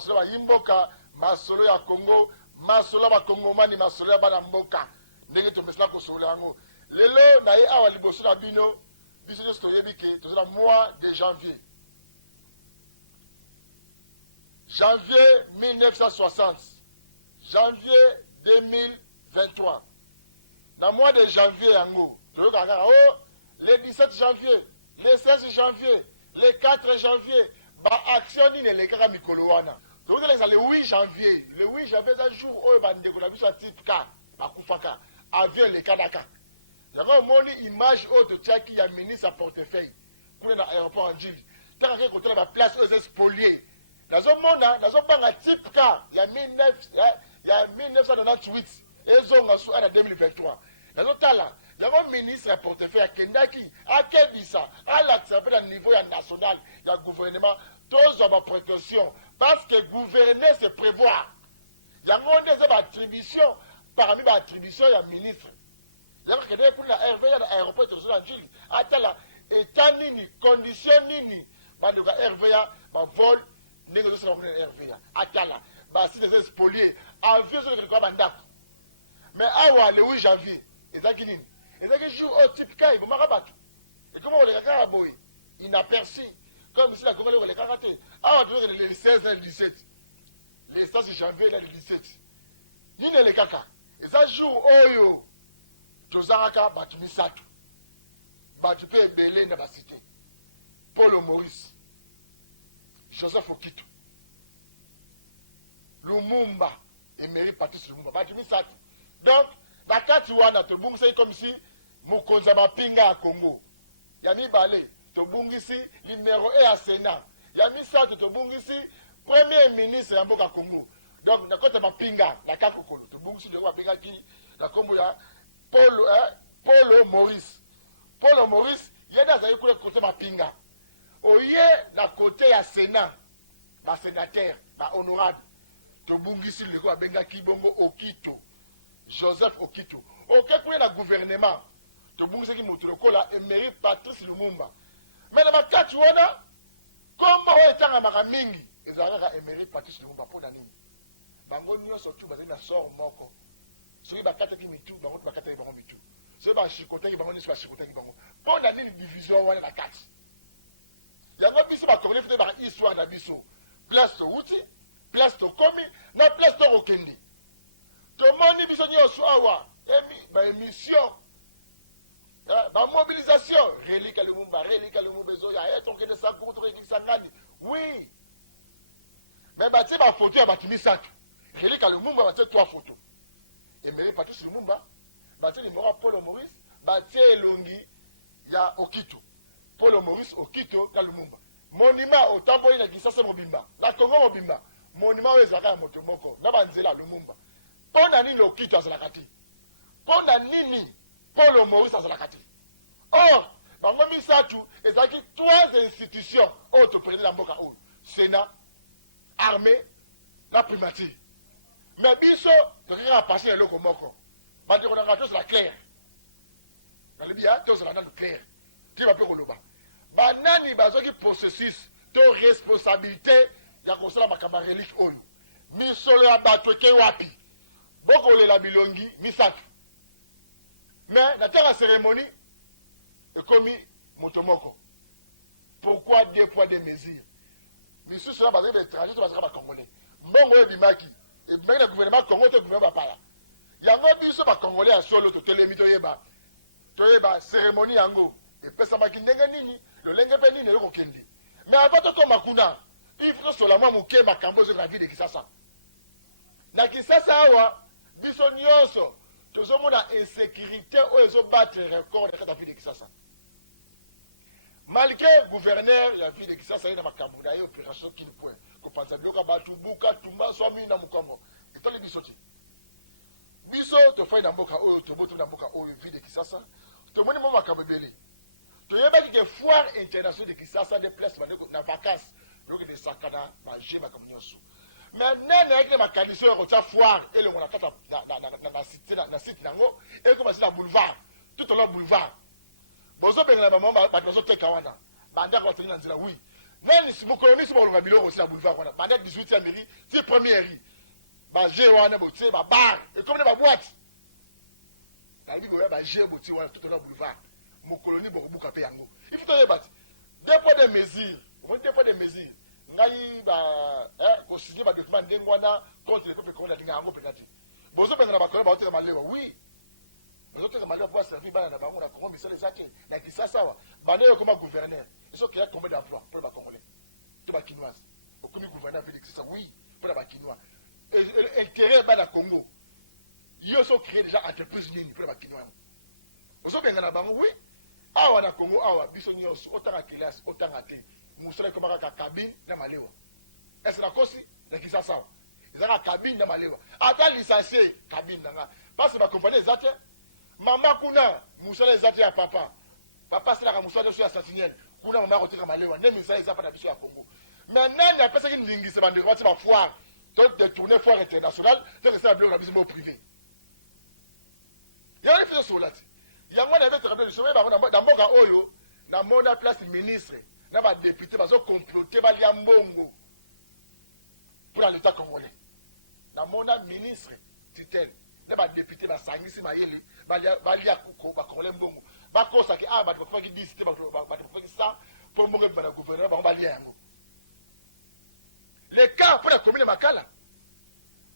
masolo ya Imboka, masolo ya Congo, masolo ya Kongomani, masolo ya bana mboka. Ndenge to mesla ko solo yango. Lelo na ye awa liboso na bino, biso nyonso toyebi ke tozala mois de janvier. Janvier 1960. Janvier 2023. Dans le mois de janvier, le 17 janvier, le 16 janvier, le 4 janvier, action n'est les gars Mikoloana. Donc, le 8 janvier, c'est un jour où on a vu un type K, avion le Kanaka. Il y a une image de Tchaki qui a mené sa portefeuille pour l'aéroport en Gilles. Tant qu'on a la place aux spoliés. Dans un monde, dans un type K, il y a 1998 et ils ont reçu en 2023. Dans un temps là, il y a un ministre à portefeuille à Kendaki, à Kebisa, à l'accepter à niveau national, il y a un gouvernement, tous ont précaution, parce que gouverner c'est prévoir. Il y a une attribution, parmi les attributions, il y a un ministre. Il y a un ministre pour l'aéroport de l'Anjili, à la état nini, condition nini, le RVA, vol, négociation de RVA, à la, si des spoliés, avion sur le droit mandat. Mais awa le 8 janvier, ezaki nini? Ezaki jour au type K, ils vont m'arabattre. Et comment on les regarde, inaperçu, comme si la Corée les karaté. Awa le 16 et le 17. Les 16 janvier et le 17. Nini le kaka? Ezaki jour oyo, Josaraka batumi satu. Batupe ebele na basité. Paul Maurice. Joseph Okito. Lumumba. Emery Patrice Lumumba. Batumi satu. Donc, la carte wana to bungisa comme si Mokonza Mapinga à Congo. Yami Balé, to bungisi numéro 1 à Sénat. Yami Sato to bungisi premier ministre ya mboka Congo. Donc, na côté Mapinga, la carte Okolo, to bungisi le roi Mapinga qui la Congo ya Paul Maurice. Paul Maurice, yeda za yekule côté Mapinga. Oye na côté ya Sénat, la sénateur, la honorable. To bungisi le roi Benga Kibongo Okito. Joseph Okito. Ok, pour le gouvernement, tu as dit que la Emery Patrice Lumumba. Mais dans ma carte, comment est-ce que mingi et ça Emery Patrice Lumumba pour la ligne. Bango nyo surtout basé na sort moko. Celui ba carte qui mitu, bango ba carte bango mitu. Celui ba chikote qui bango ni soit chikote qui bango. Pour la ligne division wana la carte. Ya ngo biso ba connaître fait ba histoire na biso. Place to wuti, place to komi, na place to okendi. Tomoni biso nyonso awa émission mobilisation relique Lumumba ezoya eto kende sakuru to ekisangani oui mais bati ba photo ya batimi sato relique Lumumba bati 3 photos Emery Patrice Lumumba bati numéro Paul Maurice bati elongi ya Okito Paul Maurice Okito na Lumumba monument otamboli na Kisasa mobimba na Congo mobimba monument ezaka ya moto moko na banzela Lumumba. Pona nini Okito azalakati? Pona nini Paul Maurice azalakati? Or, bango misatu ezalaki 3 institutions autoprésentes la mboka oyo. Sénat, armée, la primature. Mais biso, tokika a passé eloko moko. Bandeko na kato la claire. Dans le bien, tous la dans clair. Qui va peu koloba. Banani bazoki processus de responsabilité ya kosala makamba relique oyo. Misolo ya bato ke wapi? Boko le la bilongi, misatu. Mais, dans la cérémonie, est commis Motomoko. Pourquoi 2 poids 2 mesures? Monsieur cela basé des étrangers, c'est parce que Congolais. Mbongo et Bimaki. Et même le gouvernement congolais, le gouvernement Bapaya. Il y a un biso ba Congolais à solo, to télémi, toyeba. Toyeba, cérémonie yango. Et puis ça m'a dit, nini, le lengue nini, le rokendi. Mais avant de comme Makuna, il faut seulement mouké ma cambo sur la vie de Kisasa. Na Kisasa awa, biso nyonso, tous ont la insécurité où ils ont battu le record de la vie de Kisasa. Malgré le gouverneur, la vie de Kisasa, il y a ma cambo, d'ailleurs, opération qui ne peut. Qu'on pense à Bloka Batubuka, Tumba, Swami, Namukambo. Et toi les bisoti. Biso, tu fais une moka, tu bottes une moka, vie de Kisasa. Tu montes mon makambo belé. Tu y a des foires internationales de Kisasa, des places, des vacances. Donc, des sakana, manger ma communauté. Mais non, avec les mécaniciens, on a foire et on a dans site nango et commencer la boulevard, tout au long boulevard. Bozo ben la maman, ba bozo te kawana. Banda continue dans oui. nani si mokoloni si bolonga biloko aussi na boulevard wana banda 18e mairie ti première ri baje wana botie babar ekomne baboite nalobi boya baje botie wana toto na boulevard mokoloni bokobuka mpe yango il faut toyeba ti dépôt de mesure dépôt de mesure ngai kosigner badocument ndenge wana contre le peuple congolais alinga yango mpenza te bozopenda na bakolo baoteka malewa oui bazoteka malewa po aservi bana na bango na kongo misala eza te na kisasa awa banda oyo ekoma gouverneur eso créa combien d'emploi mpo na bacongolais to bakinoise okomi gouverneur félix sisa oui mpo na bakinois intérêt bana congo yo so créé déjà entreprise nini mpo na bakinois yango ozobenga na bango oui awa na congo awa biso nyonso otanga kelasi otanga te mosala ekomaka ka kabine na malewa ese nakosi na kisasa awa ezaka kabine na malewa ata licencie kabine nanga parce bakompanie eza te mama kuna mosala eza te ya papa papa asalaka mosala so ya sentinelle kuna mama akoteka malewa nde misala eza mpa na biso ya congo mais nani apesaki ndingisa bandeko bati bafoire to détourne foire internationale to kesala biloko na biso mo privé yango ifiso sola te yango na ebetaka bino lisomo bango na mboka oyo na mona place ministre na badepute bazocomplote balia mbongo pour na l'état congolais na mona ministre titel na badepute basangisi mayele balia bakongolais mbongo bakosaki bato bakofaki 10 te bato bakofaki 100 mpo mbongo ebima na gouverneur bango balia yango le cas mpo na commune makala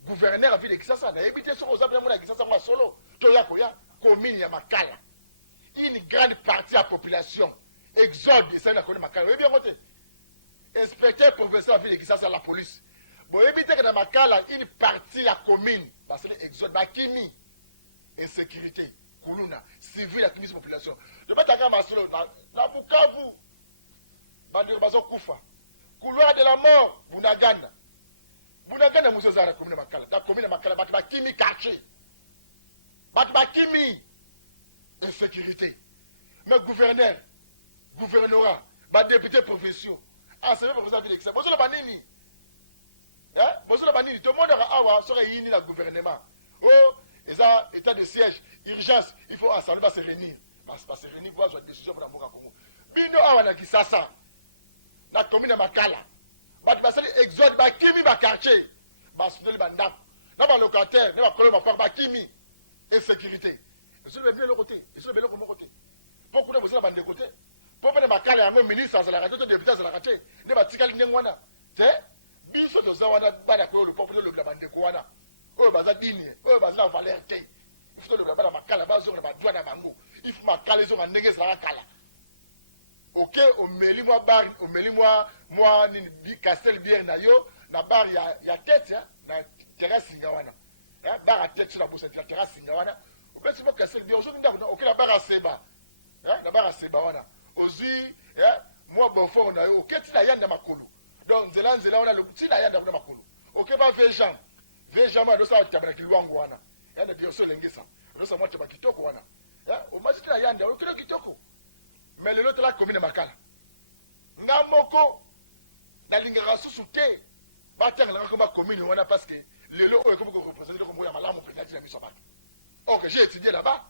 gouverneur ya ville kisasa nayebi te soki oza mpena mona kisasa ngo ya solo toya koya commune ya makala une grande partie de la population exode esali na commune makala oyebi yango te inspecteur provincial ya ville kisasa la police boyebi te ke na makala une partie ya commune basali exode bakimi insécurité kuluna civil akimisi population tobetaka masolo na bukavu bandeko bazokufa couloir de la mort bunagana mosu eza na commune makala na commune makala bato bakimi quartier bato bakimi insécurité mais gouverneur gouvernorat badéputé provinciaux enseigné professeur vilekisa bozoloba banini bozoloba banini tomondaka awa soki eyini na gouvernement o eza état de siège urgence il faut assemblée base réunir base réunir po azwa décision mpona mboka congo bino awa na kisasa na commune ya makala bato basali exode bakimi baquartier basundeli bandako na balocataire na bakolo mapaka bakimi insécurité ezoloba bino eloko te ezoloba eloko moko te mpo kuna bozala bandeko te mpo mpene makala yango ministre azalaka te to député azalaka te nde batikali ndenge wana te biso toza wana bana koyo lopo mpo tolobela bandeko wana oyo baza dini oyo baza na valeur te ifo tolobela bana makala bazonga na badwa na bango ifo makala ezonga ndenge ezalaka kala oke omeli mwa bar omeli mwa nini castel bière na yo na bar ya tete na terrasse singa wana bar ya tete na busa terrasse singa wana opesi mwa castel bière ozongi ndako oke na bar ya seba na bar ya seba wana ozwi mwa bofort na yo oke ntina yanda makolo donc nzela wana ntina yanda kuna makolo oke ba vejan wana adosala tabana kilwango wana yanda bioso elengisa adosa mwa taba kitoko wana omasi ntina yanda okilo kitoko mais lelo tala commune makala nga moko nalingaka susu te batangelaka ko bacommune wana parce que lelo oyo ekomi korepresente kombo ya malamu mpenza tina biso bato ok j'ai étudié là-bas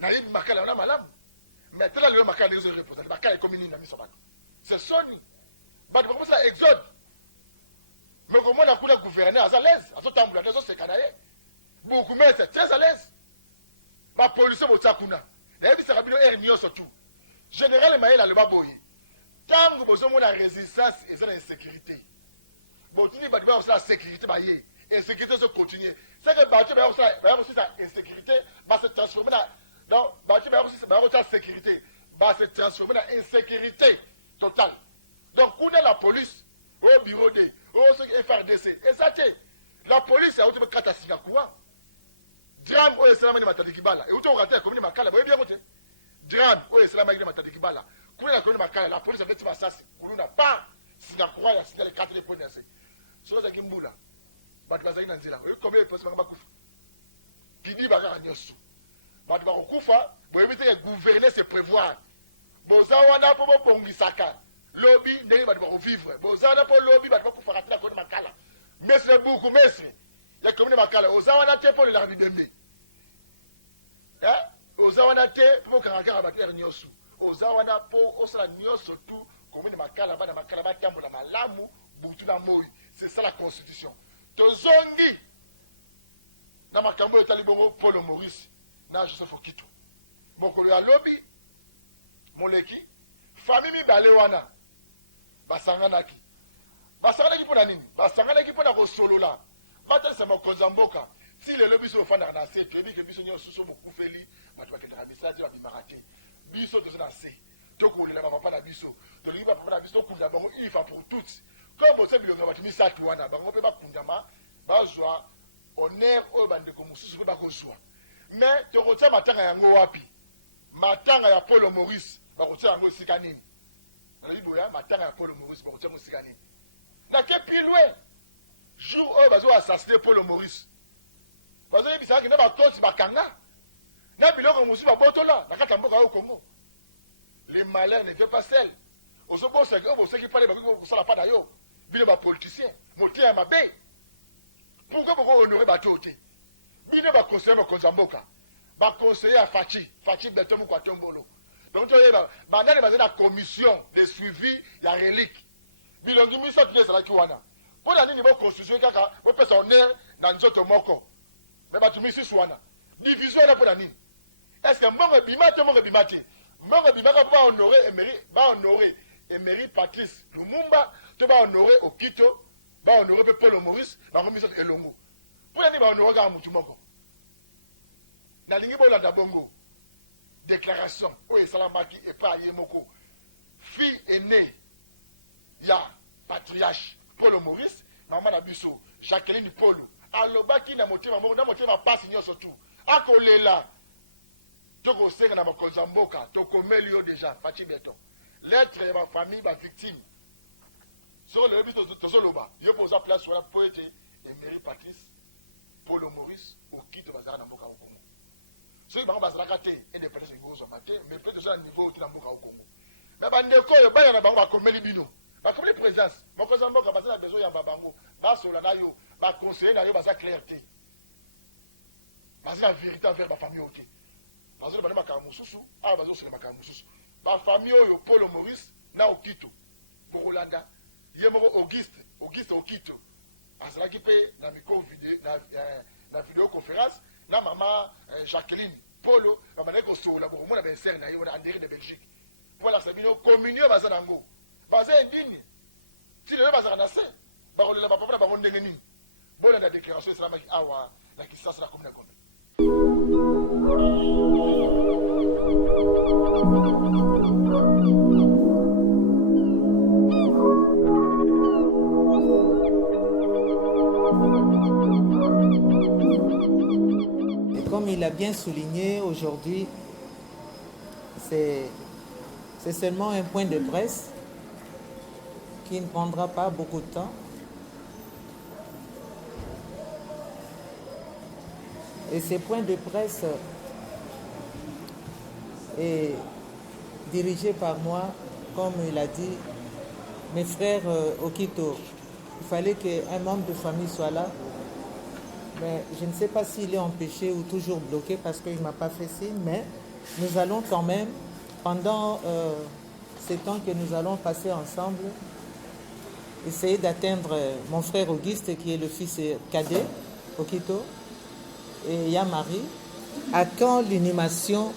nayebi makala wana malamu mais tala lelo makala ndenge ezorepresente makala ekomi nini na miso bato c'est soni bato bakomisa exode mais komona kuna gouverneur aza l'aise azotambola te azoseka na ye bourgmestre très à l'aise bapolisie botia kuna nayebisaka bino ere nyonso tu général mayele aloba boye ntango bozomona résistance eza na insécurité botuni bato bayakosala sécurité baye insécurité ezocontinue seke bato bayakosisa insécurité base transforme na donc bato bayakosala sécurité base transforme na insécurité totale donc kuna la police oyo bureau de oyo soki FRDC eza te la police yauti bekata singa courant drame oyo esalamaki na matadi kibala euti okata ya komini makala boyebi yango te drame oyo esalamaki na matadi kibala kuna na komini makala la polisi aketi basasi kuluna pa singa courant ya signale 4 de point na se soki ozalaki mbula bato bazalaki na nzela oyebi combien eposi banga bakufa pidi bakaka nyonso bato bakokufa boyebi teke gouverner se prévoir boza wana mpo bobongisaka lobi ndenge bato bakovivre boza wana mpo lobi bato bakufaka te na komini makala mesre buku mesre ya komine makala oza wana te mpo lelaka bibembe oza wana te mpo bokangakaka bato ere nyonso oza wana mpo osala nyonso tu C'est ça la constitution. Tozongi na makambo etali bongo Paul Maurice na Joseph Okito. Mokolo ya lobi moleki famille mibale wana basanganaki. Basanganaki mpona nini? Basanganaki mpona kosolola. Batalisa mokonzi ya mboka. Si lelo biso ofandaka na se toyebi ke biso nyonso soso bokufeli bato bakendaka bisala babimaka te. Biso toza na se. Tokolela bapapa na biso. Tolingi bapapa na biso tokunda bango une fois pour toutes. Comme bosse bilongo bato misatu wana bango mpe bakundama bazwa honneur oyo bandeko mosusu mpe bakozwa. Mais tokotia matanga yango wapi? Matanga ya Paul Maurice bakotia yango esika nini? Nalobi boya matanga ya Paul Maurice bakotia yango esika nini? Nake plus loin jour oyo bazo assassiner Paul Maurice bazo yebisaka kende batosi bakanga na biloko mosusu babotola na kati ya mboka oyo Congo. Les malheurs ne fait pas seul. Oseki pale bakoki kosala pa na yo bino bapoliticien moteya ya mabe. Pourquoi boko honorer bato te? Bino baconseiller mokonzi ya mboka baconseiller ya Faci Berton Mukwatombola. Donc toyeba bandani baza na commission de suivi ya relique. Bilongi misato ezalaki wana mpona nini boconstitution kaka bopesa honneur na nzoto moko me bato misusu wana division wana mpona nini? Est ce que mbongo ebima te mbongo ebima te? Mbongo ebimaka mpo bahonore Emery Patrice Lumumba to bahonore Okito bahonore mpe Paul Maurice bango misato elongo. Mpona nini bahonore kaka motu moko? Nalingi bolanda bongo déclaration oyo esalamaki epai ye moko fille aînée ya patriarche Paul Maurice mama na biso Jacqueline Polo alobaki na motema moko na motema pasi nyonso tu akolela tokosenga na mokonzi ya mboka tokomeli yo déjà Faci Berton lettre ya bafamille bavictime soko lelo biso tozoloba yo mpo oza place wana po ete Emery Patrice Paul Maurice Okito bazalaka na mboka ya Congo soki bango bazalaka te indépendance ekozwama te mais peut toza na niveau te na mboka ya Congo me bandeko oyo baya na bango bakomeli bino bakomeli présence mokonzi ya mboka baza na besoin oyamba bango basola na yo baconseiller na yo baza clair te baza na vérité envers bafamille oyo te bazoloba nde makambo mosusu awa bazosola makambo mosusu bafamille oyo Paul Maurice na Okito bokolanda ye moko Auguste Okito azalaki mpe na micro na video conférence na mama Jacqueline Polo bamandaki kosola bokomona baesere na ye wana Anderi de Belgique mpo balakisa bino communion baza nango baza endini ti lelo bazalaka na se bakolela bapapa na bango ndenge nini bolanda déclaration esalamaki awa na Kinshasa na commune ya Gombe. Et comme il a bien souligné aujourd'hui, c'est seulement un point de presse qui ne prendra pas beaucoup de temps. Et ce point de presse est dirigé par moi, comme il a dit, mes frères Okito. Il fallait qu'un membre de famille soit là. Mais je ne sais pas s'il est empêché ou toujours bloqué parce qu'il ne m'a pas fait signe, mais nous allons quand même, pendant ces temps que nous allons passer ensemble, essayer d'atteindre mon frère Auguste, qui est le fils cadet, Okito, et Yamari, à quand l'inhumation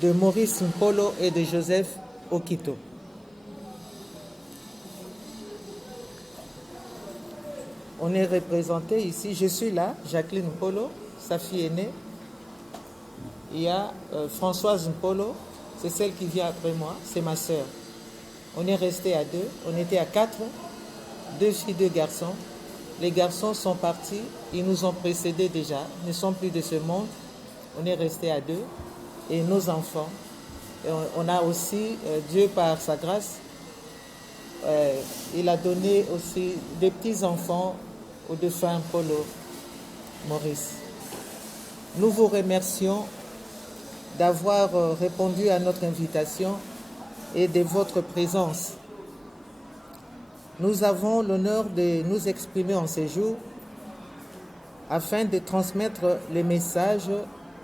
de Maurice Mpolo et de Joseph Okito. On est représenté ici, je suis là, Jacqueline Mpolo, sa fille aînée. Il y a Françoise Mpolo, c'est celle qui vient après moi, c'est ma sœur. On est resté à deux, on était à 4, 2 filles, 2 garçons. Les garçons sont partis, ils nous ont précédés déjà, ils ne sont plus de ce monde. On est resté à 2. Et nos enfants. Et on a aussi, Dieu par sa grâce, il a donné aussi des petits-enfants aux défunts Polo Maurice. Nous vous remercions d'avoir répondu à notre invitation et de votre présence. Nous avons l'honneur de nous exprimer en ce jour afin de transmettre les messages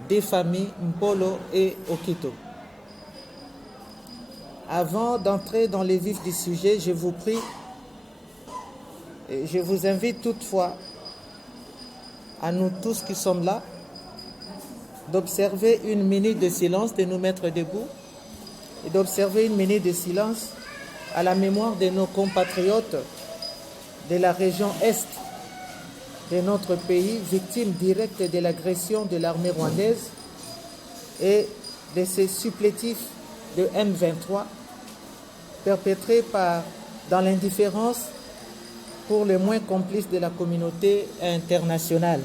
des familles Mpolo et Okito. Avant d'entrer dans les vifs du sujet, je vous prie, et je vous invite toutefois, à nous tous qui sommes là, d'observer une minute de silence, de nous mettre debout, et d'observer une minute de silence à la mémoire de nos compatriotes de la région Est de notre pays, victimes directes de l'agression de l'armée rwandaise et de ces supplétifs de M23 perpétrés dans l'indifférence pour le moins complice de la communauté internationale.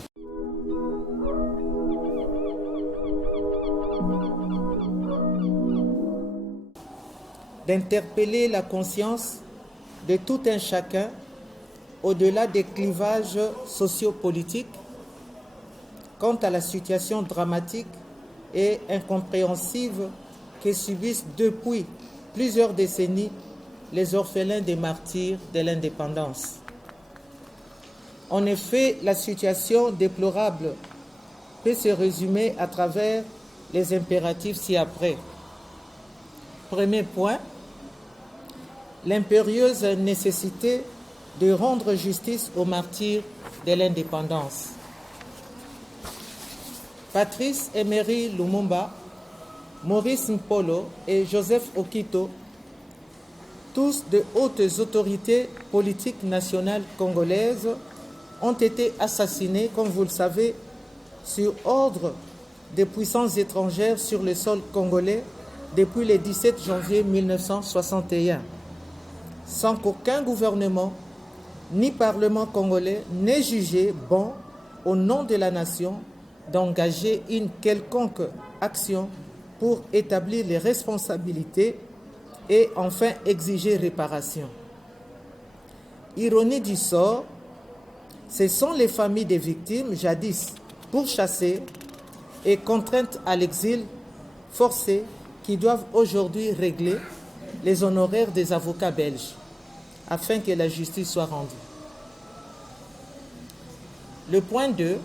D'interpeller la conscience de tout un chacun au-delà des clivages sociopolitiques quant à la situation dramatique et incompréhensible que subissent depuis plusieurs décennies les orphelins des martyrs de l'indépendance. En effet, la situation déplorable peut se résumer à travers les impératifs ci-après. Premier point, l'impérieuse nécessité de rendre justice aux martyrs de l'indépendance. Patrice Emery Lumumba, Maurice Mpolo et Joseph Okito, tous de hautes autorités politiques nationales congolaises, ont été assassinés, comme vous le savez, sur ordre des puissances étrangères sur le sol congolais depuis le 17 janvier 1961, sans qu'aucun gouvernement ni parlement congolais n'ait jugé bon, au nom de la nation, d'engager une quelconque action pour établir les responsabilités et enfin exiger réparation. Ironie du sort, ce sont les familles des victimes, jadis pourchassées et contraintes à l'exil forcé, qui doivent aujourd'hui régler les honoraires des avocats belges afin que la justice soit rendue. Le point 2,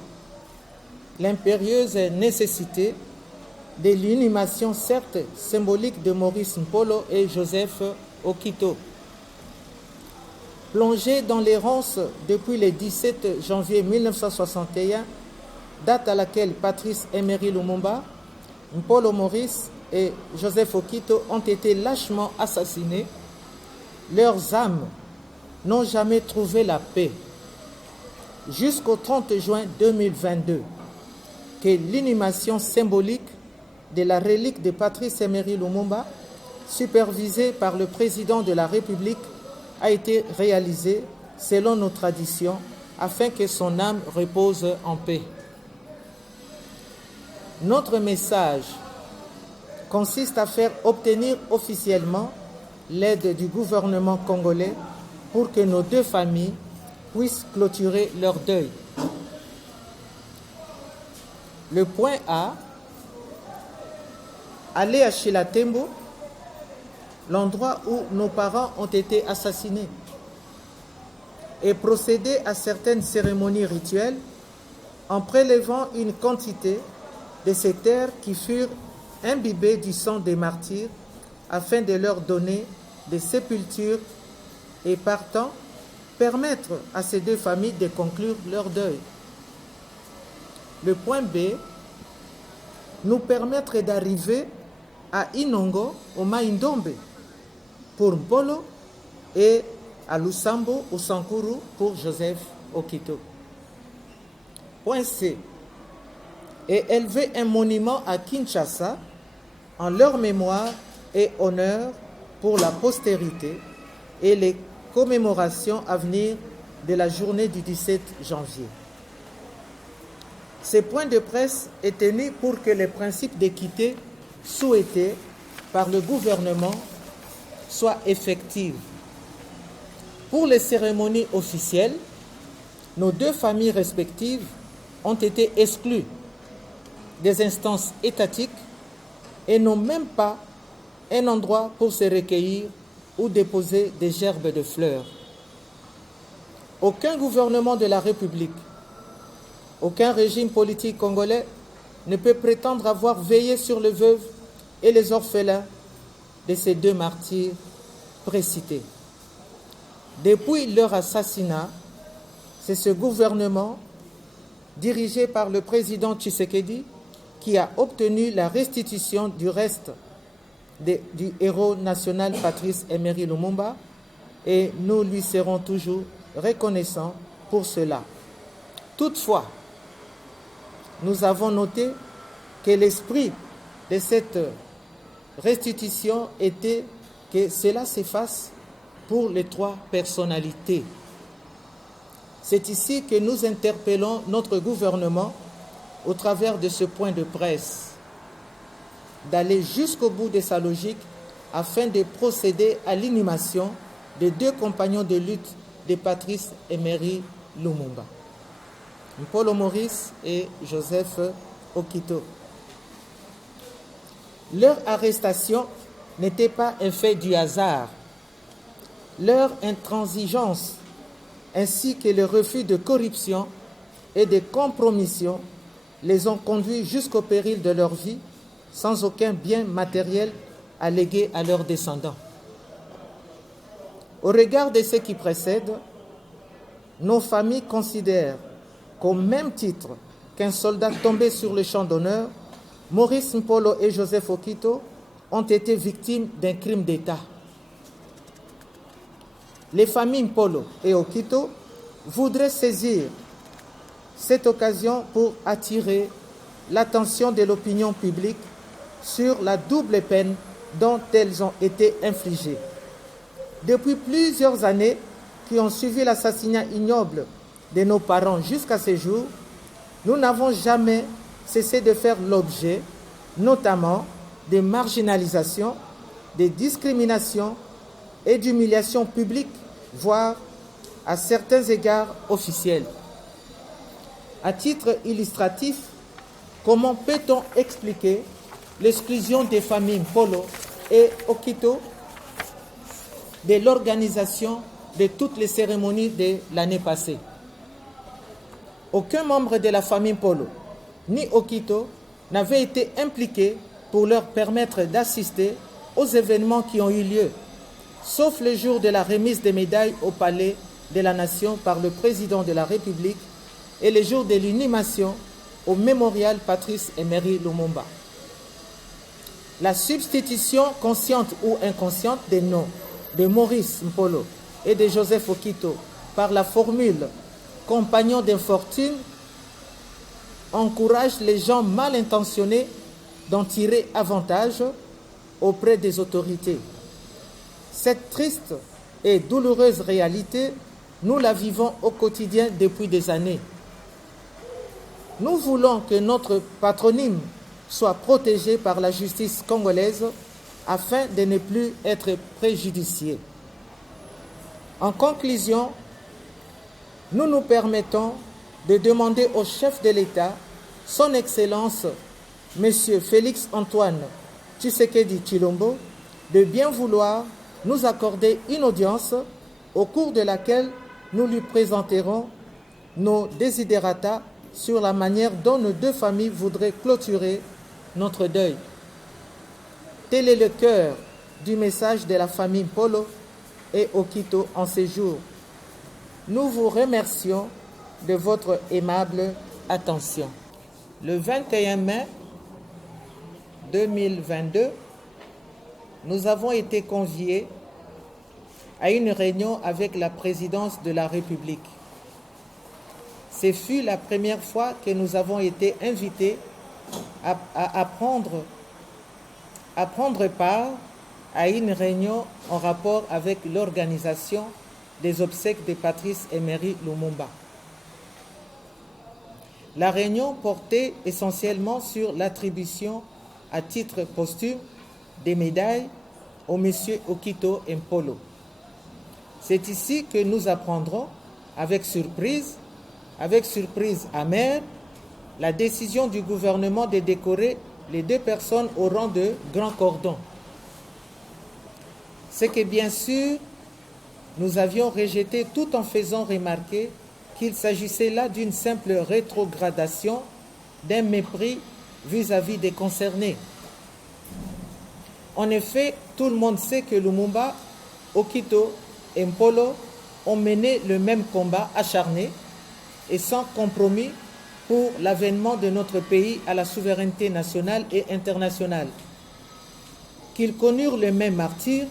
l'impérieuse nécessité de l'inhumation certes symbolique de Maurice Mpolo et Joseph Okito. Plongés dans l'errance depuis le 17 janvier 1961, date à laquelle Patrice Emery Lumumba, Mpolo Maurice et Joseph Okito ont été lâchement assassinés, leurs âmes n'ont jamais trouvé la paix. Jusqu'au 30 juin 2022, que l'inhumation symbolique de la relique de Patrice Emery Lumumba, supervisée par le président de la République, a été réalisée selon nos traditions afin que son âme repose en paix. Notre message consiste à faire obtenir officiellement l'aide du gouvernement congolais pour que nos deux familles puissent clôturer leur deuil. Le point A, aller à Chilatembo, l'endroit où nos parents ont été assassinés, et procéder à certaines cérémonies rituelles en prélevant une quantité de ces terres qui furent imbibées du sang des martyrs afin de leur donner des sépultures et partant permettre à ces deux familles de conclure leur deuil. Le point B, nous permettre d'arriver à Inongo, au Maïndombe, pour Mpolo, et à Lusambo, au Sankuru, pour Joseph Okito. Point C, et élever un monument à Kinshasa en leur mémoire et honneur pour la postérité et les commémorations à venir de la journée du 17 janvier. Ces points de presse est tenu pour que les principes d'équité souhaités par le gouvernement soient effectifs. Pour les cérémonies officielles, nos deux familles respectives ont été exclues des instances étatiques et n'ont même pas un endroit pour se recueillir ou déposer des gerbes de fleurs. Aucun gouvernement de la République, aucun régime politique congolais ne peut prétendre avoir veillé sur les veuves et les orphelins de ces deux martyrs précités. Depuis leur assassinat, c'est ce gouvernement, dirigé par le président Tshisekedi, qui a obtenu la restitution du reste du héros national Patrice Emery Lumumba, et nous lui serons toujours reconnaissants pour cela. Toutefois, nous avons noté que l'esprit de cette restitution était que cela se fasse pour les trois personnalités. C'est ici que nous interpellons notre gouvernement au travers de ce point de presse, d'aller jusqu'au bout de sa logique afin de procéder à l'inhumation des deux compagnons de lutte de Patrice Emery Lumumba, Mpolo Maurice et Joseph Okito. Leur arrestation n'était pas un fait du hasard. Leur intransigeance ainsi que le refus de corruption et de compromission les ont conduits jusqu'au péril de leur vie sans aucun bien matériel à léguer à leurs descendants. Au regard de ce qui précède, nos familles considèrent qu'au même titre qu'un soldat tombé sur le champ d'honneur, Maurice Mpolo et Joseph Okito ont été victimes d'un crime d'État. Les familles Mpolo et Okito voudraient saisir cette occasion pour attirer l'attention de l'opinion publique sur la double peine dont elles ont été infligées. Depuis plusieurs années qui ont suivi l'assassinat ignoble de nos parents jusqu'à ce jour, nous n'avons jamais cessé de faire l'objet, notamment des marginalisations, des discriminations et d'humiliations publiques, voire à certains égards officiels. À titre illustratif, comment peut-on expliquer l'exclusion des familles Mpolo et Okito de l'organisation de toutes les cérémonies de l'année passée? Aucun membre de la famille Mpolo ni Okito n'avait été impliqué pour leur permettre d'assister aux événements qui ont eu lieu, sauf le jour de la remise des médailles au Palais de la Nation par le président de la République et le jour de l'inhumation au mémorial Patrice Emery Lumumba. La substitution consciente ou inconsciente des noms de Maurice Mpolo et de Joseph Okito par la formule « compagnon d'infortune » encourage les gens mal intentionnés d'en tirer avantage auprès des autorités. Cette triste et douloureuse réalité, nous la vivons au quotidien depuis des années. Nous voulons que notre patronyme soit protégé par la justice congolaise afin de ne plus être préjudicié. En conclusion, nous nous permettons de demander au chef de l'État, son Excellence, M. Félix Antoine Tshisekedi Tshilombo, de bien vouloir nous accorder une audience au cours de laquelle nous lui présenterons nos desiderata sur la manière dont nos deux familles voudraient clôturer notre deuil. Tel est le cœur du message de la famille Mpolo et Okito en ces jours. Nous vous remercions de votre aimable attention. Le 21 mai 2022, nous avons été conviés à une réunion avec la présidence de la République. Ce fut la première fois que nous avons été invités à prendre part à une réunion en rapport avec l'organisation des obsèques de Patrice Emery Lumumba. La réunion portait essentiellement sur l'attribution à titre posthume des médailles au monsieur Okito Mpolo. C'est ici que nous apprendrons avec surprise amère, la décision du gouvernement de décorer les deux personnes au rang de grand cordon. Ce que bien sûr, nous avions rejeté tout en faisant remarquer qu'il s'agissait là d'une simple rétrogradation, d'un mépris vis-à-vis des concernés. En effet, tout le monde sait que Lumumba, Okito et Mpolo ont mené le même combat acharné et sans compromis pour l'avènement de notre pays à la souveraineté nationale et internationale. Qu'ils connurent le même martyre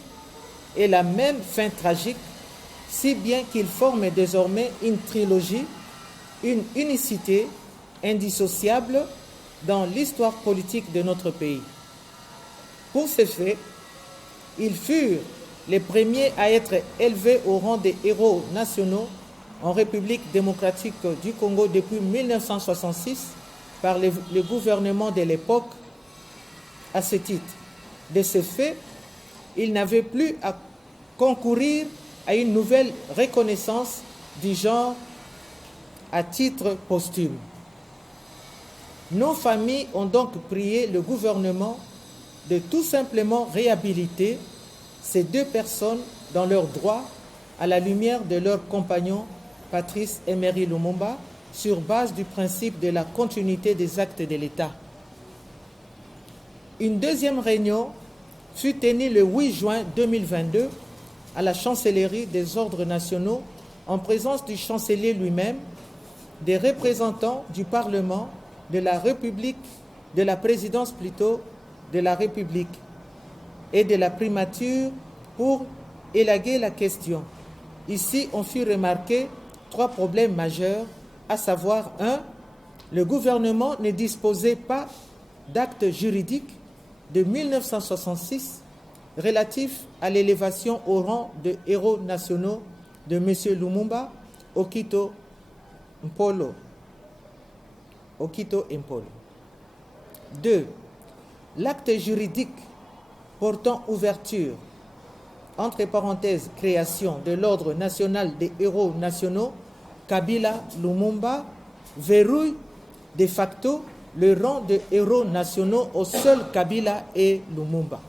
et la même fin tragique, si bien qu'ils forment désormais une trilogie, une unicité indissociable dans l'histoire politique de notre pays. Pour ce fait, ils furent les premiers à être élevés au rang des héros nationaux en République démocratique du Congo depuis 1966 par le gouvernement de l'époque à ce titre. De ce fait, ils n'avaient plus à concourir à une nouvelle reconnaissance du genre à titre posthume. Nos familles ont donc prié le gouvernement de tout simplement réhabiliter ces deux personnes dans leurs droits à la lumière de leurs compagnons Patrice Emery Lumumba sur base du principe de la continuité des actes de l'État. Une deuxième réunion fut tenue le 8 juin 2022 à la chancellerie des ordres nationaux en présence du chancelier lui-même, des représentants du Parlement, de la République, de la présidence plutôt de la République et de la primature pour élaguer la question. Ici, on fit remarquer 3 problèmes majeurs, à savoir 1. Le gouvernement ne disposait pas d'actes juridiques de 1966 relatifs à l'élévation au rang de héros nationaux de M. Lumumba, Okito et Mpolo. 2. L'acte juridique portant ouverture, entre parenthèses, création de l'Ordre national des héros nationaux, Kabila Lumumba, verrouille de facto le rang de héros nationaux au seul Kabila et Lumumba,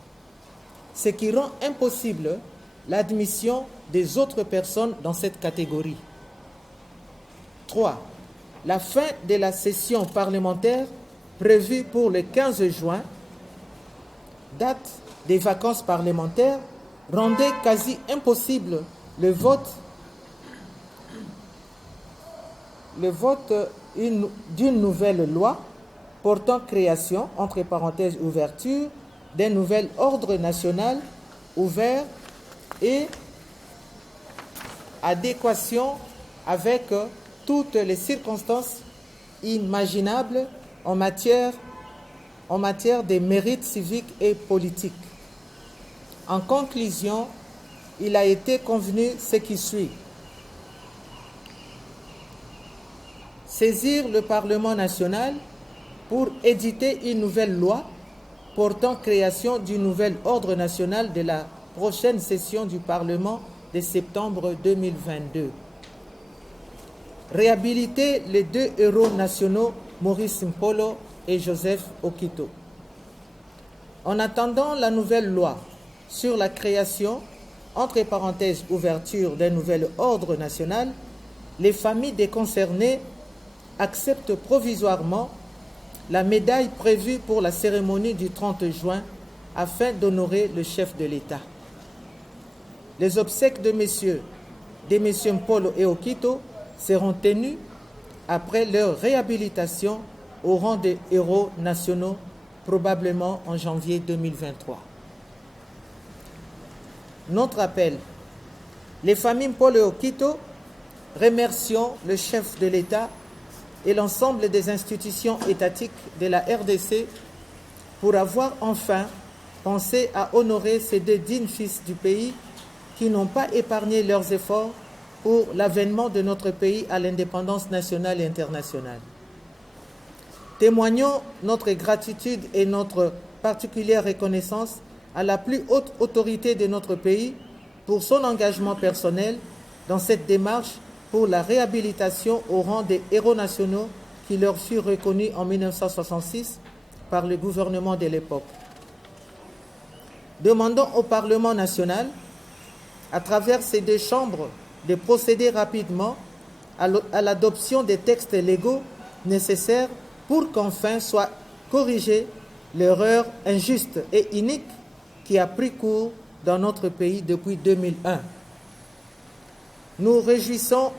ce qui rend impossible l'admission des autres personnes dans cette catégorie. 3. La fin de la session parlementaire prévue pour le 15 juin, date des vacances parlementaires, rendait quasi impossible le vote d'une nouvelle loi portant création, entre parenthèses ouverture, d'un nouvel ordre national ouvert et adéquation avec toutes les circonstances imaginables en matière des mérites civiques et politiques. En conclusion, il a été convenu ce qui suit. Saisir le Parlement national pour éditer une nouvelle loi portant création du nouvel ordre national de la prochaine session du Parlement de septembre 2022. Réhabiliter les 2 héros nationaux, Maurice Mpolo et Joseph Okito. En attendant la nouvelle loi sur la création, entre parenthèses ouverture d'un nouvel ordre national, les familles des concernés acceptent provisoirement la médaille prévue pour la cérémonie du 30 juin afin d'honorer le chef de l'État. Les obsèques de messieurs Mpolo et Okito seront tenues après leur réhabilitation au rang de héros nationaux, probablement en janvier 2023. Notre appel. Les familles Mpolo et Okito remercions le chef de l'État et l'ensemble des institutions étatiques de la RDC pour avoir enfin pensé à honorer ces 2 dignes fils du pays qui n'ont pas épargné leurs efforts pour l'avènement de notre pays à l'indépendance nationale et internationale. Témoignons notre gratitude et notre particulière reconnaissance à la plus haute autorité de notre pays pour son engagement personnel dans cette démarche pour la réhabilitation au rang des héros nationaux qui leur fut reconnu en 1966 par le gouvernement de l'époque. Demandons au Parlement national, à travers ces 2 chambres, de procéder rapidement à l'adoption des textes légaux nécessaires pour qu'enfin soit corrigée l'erreur injuste et inique qui a pris cours dans notre pays depuis 2001. Nous nous réjouissons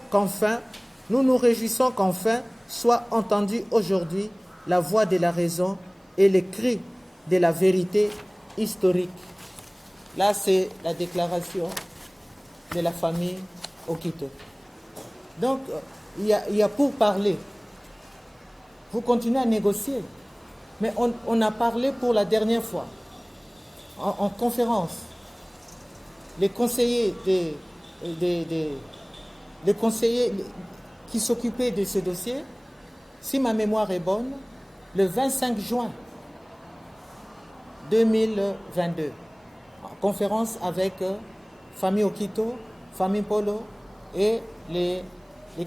qu'enfin soit entendue aujourd'hui la voix de la raison et les cris de la vérité historique. Là, c'est la déclaration de la famille Okito. Donc, il y a pour parler. Vous continuez à négocier. Mais on a parlé pour la dernière fois, en conférence. Les conseillers, les conseillers qui s'occupaient de ce dossier, si ma mémoire est bonne, le 25 juin 2022, en conférence avec famille Okito, famille Polo et les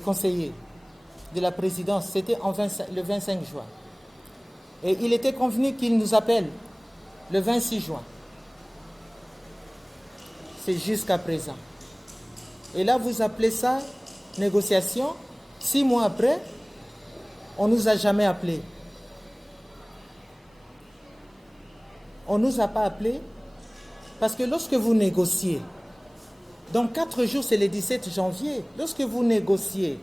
conseillers de la présidence. C'était le 25 juin. Et il était convenu qu'ils nous appellent le 26 juin. C'est jusqu'à présent. Et là, vous appelez ça négociation. 6 mois après, on ne nous a jamais appelés. On ne nous a pas appelés parce que lorsque vous négociez, dans 4 jours, c'est le 17 janvier, lorsque vous négociez,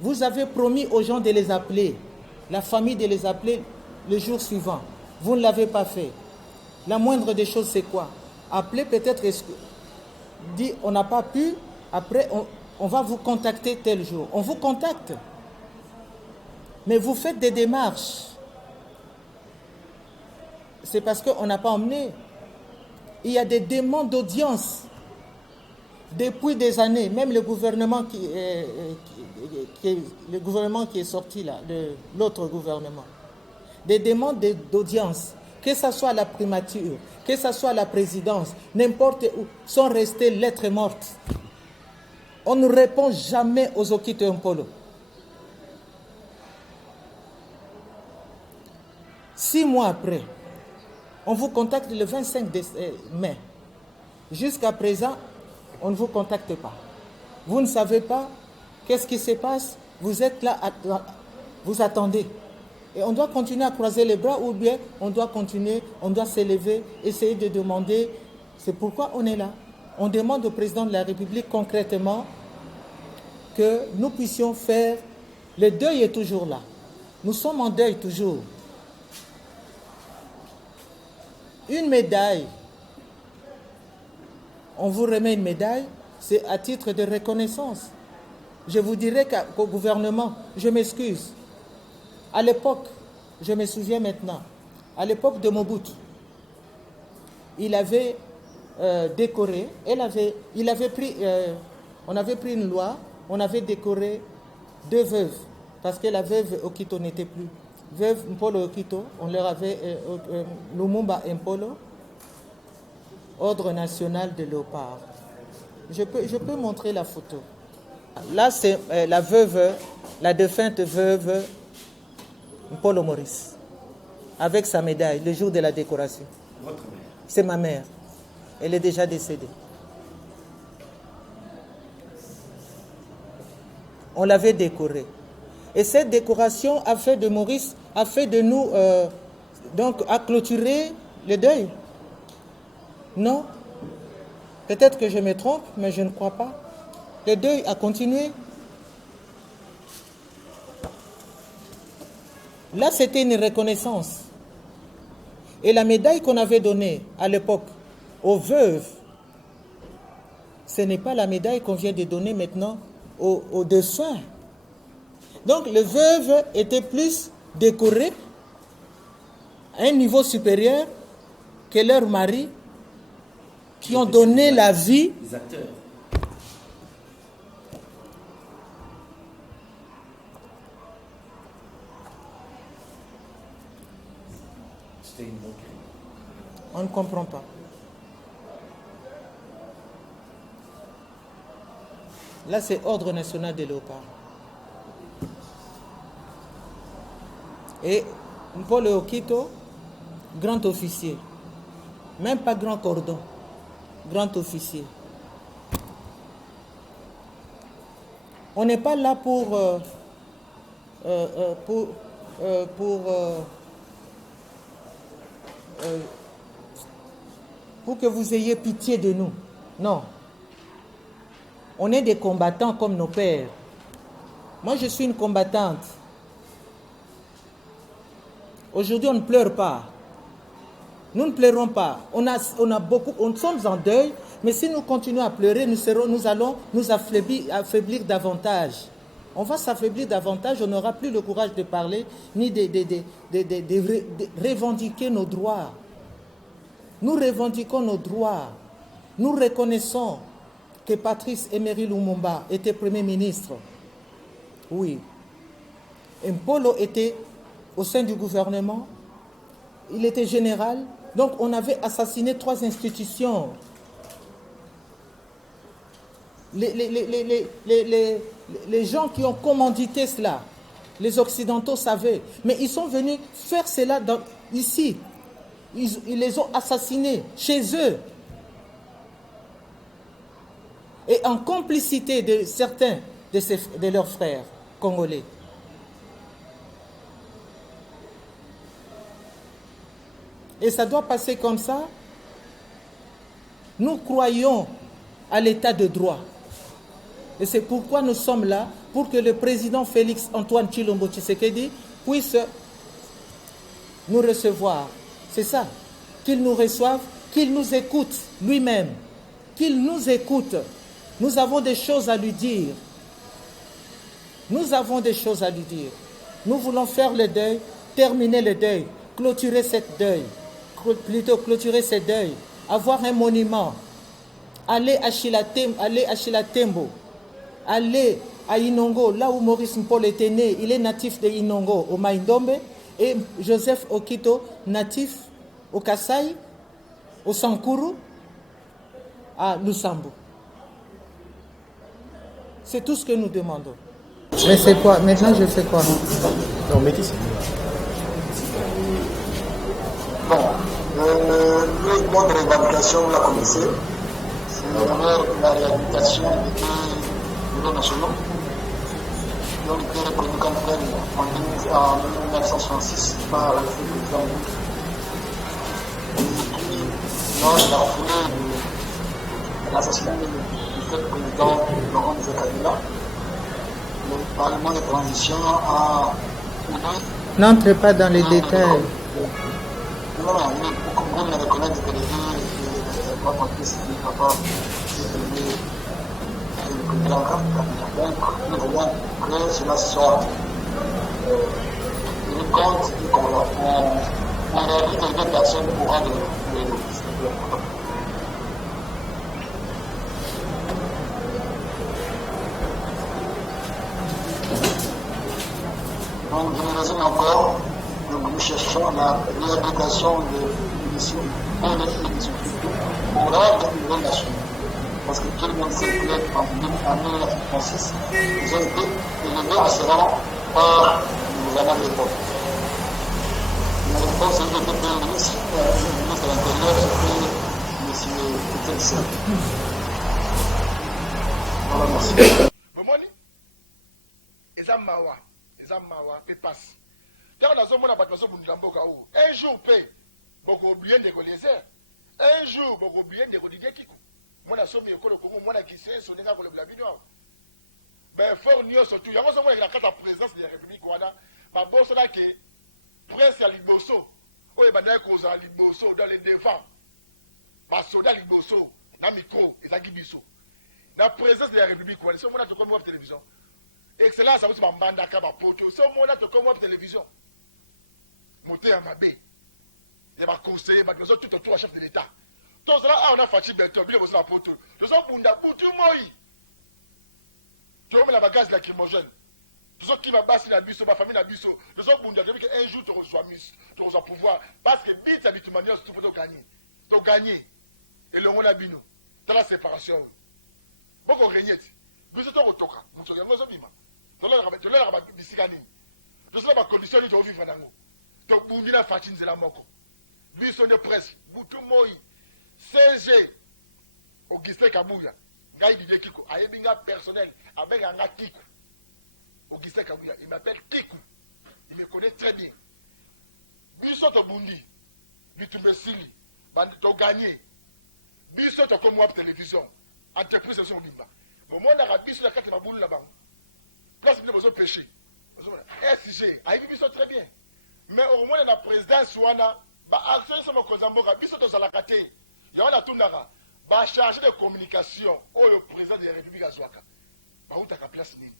vous avez promis aux gens de les appeler, la famille de les appeler le jour suivant. Vous ne l'avez pas fait. La moindre des choses, c'est quoi? Appeler peut-être, dit on n'a pas pu, après on va vous contacter tel jour. On vous contacte. Mais vous faites des démarches. C'est parce qu'on n'a pas emmené. Il y a des demandes d'audience depuis des années. Même le gouvernement qui est sorti là, l'autre gouvernement. Des demandes d'audience, que ce soit à la primature, que ce soit à la présidence, n'importe où, sont restées lettres mortes. On ne répond jamais aux Okito et Mpolo. 6 mois après, on vous contacte le 25 mai. Jusqu'à présent, on ne vous contacte pas. Vous ne savez pas qu'est-ce qui se passe. Vous êtes là, vous attendez. Et on doit continuer à croiser les bras ou bien on doit continuer, on doit s'élever, essayer de demander. C'est pourquoi on est là. On demande au président de la République concrètement que nous puissions faire. Le deuil est toujours là. Nous sommes en deuil toujours. Une médaille, on vous remet une médaille, c'est à titre de reconnaissance. Je vous dirais qu'au gouvernement, je m'excuse. À l'époque, je me souviens maintenant, à l'époque de Mobutu, il avait décoré, on avait pris une loi, on avait décoré 2 veuves, parce que la veuve Okito n'était plus. Veuve Mpolo Okito, on leur avait Lumumba Mpolo, Ordre national de léopard. Je peux montrer la photo. Là, c'est la veuve, la défunte veuve Mpolo Maurice, avec sa médaille, le jour de la décoration. Votre mère? C'est ma mère. Elle est déjà décédée. On l'avait décorée. Et cette décoration a fait de Maurice, a fait de nous, donc a clôturé le deuil. Non. Peut-être que je me trompe, mais je ne crois pas. Le deuil a continué. Là, c'était une reconnaissance. Et la médaille qu'on avait donnée à l'époque aux veuves, ce n'est pas la médaille qu'on vient de donner maintenant aux défunts. Donc, les veuves étaient plus décorées à un niveau supérieur que leurs maris qui ont donné la vie. Les acteurs. C'était une moquerie. On ne comprend pas. Là, c'est Ordre national des léopards. Et Mpolo Okito, grand officier. Même pas grand cordon. Grand officier. On n'est pas là pour pour que vous ayez pitié de nous. Non. On est des combattants comme nos pères. Moi, je suis une combattante. Aujourd'hui, on ne pleure pas. Nous ne pleurons pas. On a beaucoup, nous sommes en deuil, mais si nous continuons à pleurer, nous allons nous affaiblir davantage. On va s'affaiblir davantage, on n'aura plus le courage de parler, ni de revendiquer nos droits. Nous revendiquons nos droits. Nous reconnaissons que Patrice Emery Lumumba était Premier ministre. Oui. Et Mpolo était au sein du gouvernement. Il était général. Donc on avait assassiné 3 institutions. Les gens qui ont commandité cela, les Occidentaux savaient. Mais ils sont venus faire cela ici. Ils les ont assassinés chez eux. Et en complicité de certains de leurs frères congolais. Et ça doit passer comme ça. Nous croyons à l'état de droit. Et c'est pourquoi nous sommes là, pour que le président Félix Antoine Tshilombo Tshisekedi puisse nous recevoir. C'est ça. Qu'il nous reçoive, qu'il nous écoute lui-même. Qu'il nous écoute. Nous avons des choses à lui dire. Nous avons des choses à lui dire. Nous voulons faire le deuil, terminer le deuil, clôturer cette deuil. Plutôt clôturer ce deuil, avoir un monument, aller à Chilatembo, aller à Inongo, là où Maurice Mpolo était né, il est natif de Inongo, au Maïndombe, et Joseph Okito, natif au Kasaï, au Sankuru, à Lusambo. C'est tout ce que nous demandons. Mais c'est quoi? Maintenant, je fais quoi? Non, mettez ça. Bon, le mouvement de réhabilitation l'a commencé. C'est la réhabilitation des bureaux nationaux qui ont été reconnus comme tels en 1966 par le président. Et puis, lors de la foulée de l'assassinat du fait président Laurent Kabila, le Parlement de transition a ouvert. N'entrez pas dans les détails. Non, mais pour qu'on me reconnaisse que les deux, pas qu'on puisse dire papa, c'est que donc nous voulons que cela soit une compte et qu'on réalise les 2 personnes pour rendre les donc je me résume encore. Donc nous cherchons la réhabilitation de l'émission pour l'ordre au niveau national. Parce que tout le monde sait qu'en 1936, ils ont été élevés à ce rang par les Allemands de l'époque. Mais à l'époque, celui qui était le ministre de l'Intérieur, c'était M. Petelsen. Voilà, merci. Momoni, Ezamawa, Pepas. Tant nazomona bato bazobundela mboka oyo un jour mpe bokooblie ndeko Eliezer, un jour bokooblie ndeko Didier Kiku, mwana somi ekolo kongo mwana kiseso ndenge akolobela bino awa baeffort nyonso tu yango ozomona na kati ya présidence de la république wana babosolaki presse ya liboso oyo ebandaki kozala liboso dans les devants basoda liboso na micro ezalaki biso na présidence de la république wana so omona tokomi wapi télévision excellence akuti bambandaka bapoto so omona tokomi wapi télévision moté ya mabe ya baconseiller bato tout autour à chef de l'état tozala awa na faci beto bile bozala poto tozobunda butu moi toomela bagaz lacrymogène tozokima basi na biso bafamille na biso tozobunda toyebi ke un jour tokozwa pouvoir parce que bit ya bituma nyonso topo toganye elongo na bino tala séparation bokorenye ti biso tokotoka motoki yango ezobima tolelaka bisika nini tosala bacondition nini tovivre nango tobundi na faci nzela moko biso nde presse butu moi CG Augustin Kabuya ngai Didier Kiko ayebi nga personnel abenga nga Kiku Augustin Kabuya il m'appelle Kiku il me connaît très bien biso tobundi bitumbe sili to gagné biso to comme web télévision entreprise so bimba moment na biso la carte babulu là bas place de besoin péché SG ayi biso très bien mais au moins la présidence wana ba action so mokozamboka biso to sala kate ya wana tunaka ba chargé de communication au président de la République azwaka ba utaka place nini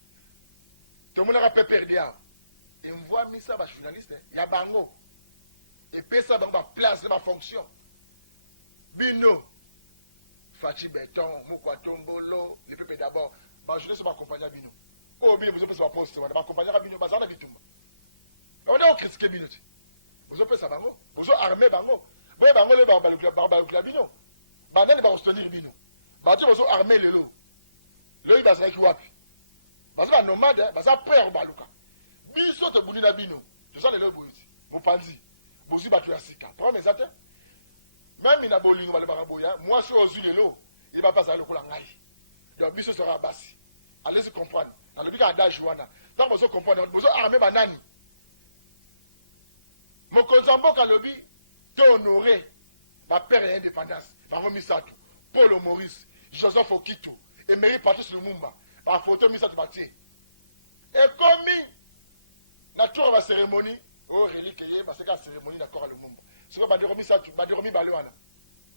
to monaka PPRDA et on voit misa ba journaliste ya bango et pesa bango ba place de ba fonction bino Fachi Béton, Moukwa Tombolo, les peuples d'abord, je ne sais pas accompagner Bino. Oh, bien, vous avez pas poste, vous avez accompagné Bino, vous avez Bitumba. On a critiqué Bino. Vous avez fait ça, Bango. Vous avez armé Bango. Vous avez armé le Barbaroucla Bino. Banane va soutenir Bino. Vous avez armé le lot. Le il va se récupérer. Vous avez nomade, vous avez peur Balouka. Biso de Boulina Bino. Je sais les lots, vous pensez. Vous avez battu la Sika. Prenez mes attentes. Même il a bolingo le baraboya, moi je suis aux yeux de l'eau, il va pas à l'eau langai. Donc biso sera bassi. Allez se comprendre. Dans le but d'adage wana. Donc vous comprendre, vous armé banani. Mon konzambo kalobi te honorer ma père et indépendance. Par Misato, Paul Maurice, Joseph Okito, Emery Patrice Lumumba, par photo Misato Batie. Et comme na tour la cérémonie, oh relique parce que la cérémonie d'accord à Lumumba. Ce que Badoromi Satou, Badoromi Balouana.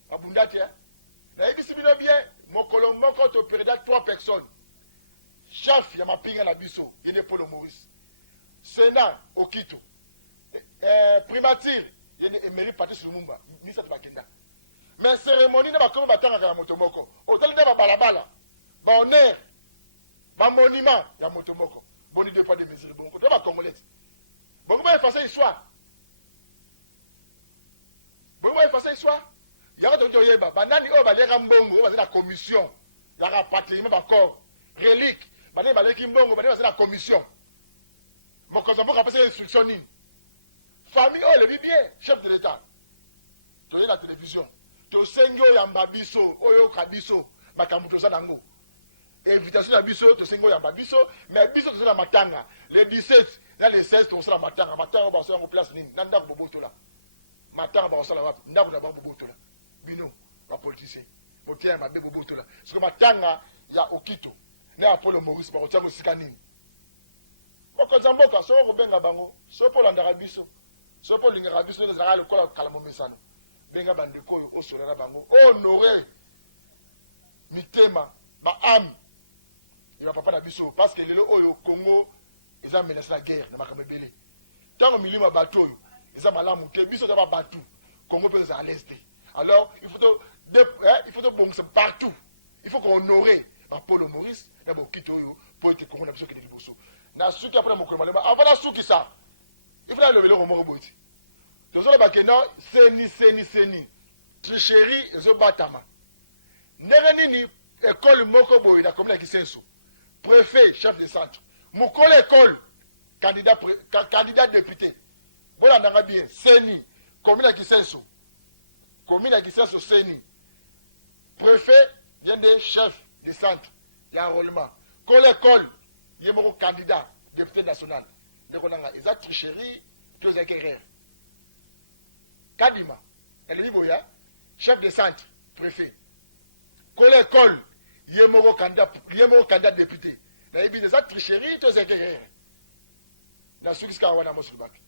Abundati, hein? La émission bien, mon colombo quand on perd 3 personnes. Chef, il y a ma pinga na biso, il y a Paul Maurice. Sénat, Okito. Primature, il y a Emery Patrice Lumumba, Misa Bakenda. Mais cérémonie, n'a pas comme battre à la motomoko. Autant de balabala, honneur, ma monument, il y a motomoko. Bon, il n'y a pas de mesures. Bon, il y a pas de congolais. Bon, comment effacer l'histoire? Bon, il faut ça soit. Il y a d'autres gens banani oh balera mbongo ba la commission. Il y a patrimoine encore relique. Banani baleki mbongo banani la commission. Mon konzambo ka passer instruction ni. Famille oh le bien chef de l'état. Tu la télévision. To sengo ya mbabiso oyo kabiso bakamuto za nango. Invitation à biso to sengo ya mbabiso mais biso to la matanga le 17 là le 16 to la matanga matanga ba so en place ni nanda ko boboto là. Matanga ba osala wapi ndako na bango bobotola bino ba politicien botia ma be bobotola parce que matanga ya Okito na Apollo Maurice ba otia ko sikanini boko zamboka so ko benga bango so po landaka biso so po lingaka biso ne zaka le kola kala momesano benga bandeko oyo osola na bango honorer mitema ba âme il va papa na biso parce que lelo oyo Congo ils ont menacé la guerre na makambo belé tango milima bato oyo ils malamu ke biso de battu Congo peut à l'est alors il faut bon partout il faut qu'on honorer Paul Maurice d'abord Okito pour être Congo na biso ke de liboso na suki après mon commandement avant la suki ça il faut lever le romo boiti donc ça ba que non seni tricherie zo batama nere nini école moko boy na commune Kisenso préfet chef de centre mukole école candidat député. Voilà, on a bien. Seni, commune à Kisenso. Commune à Kisenso, Seni. Préfet, vient des chefs du centre. Il y a un enrôlement. Quand l'école, il y a un candidat, député national. Ils ont tricherie, tous les guerriers. Kadima, chef de centre, préfet. Quand l'école, il y a un candidat député. Ils ont tricherie, tous les guerriers. Dans ce qui est à Wana Mosulbaki.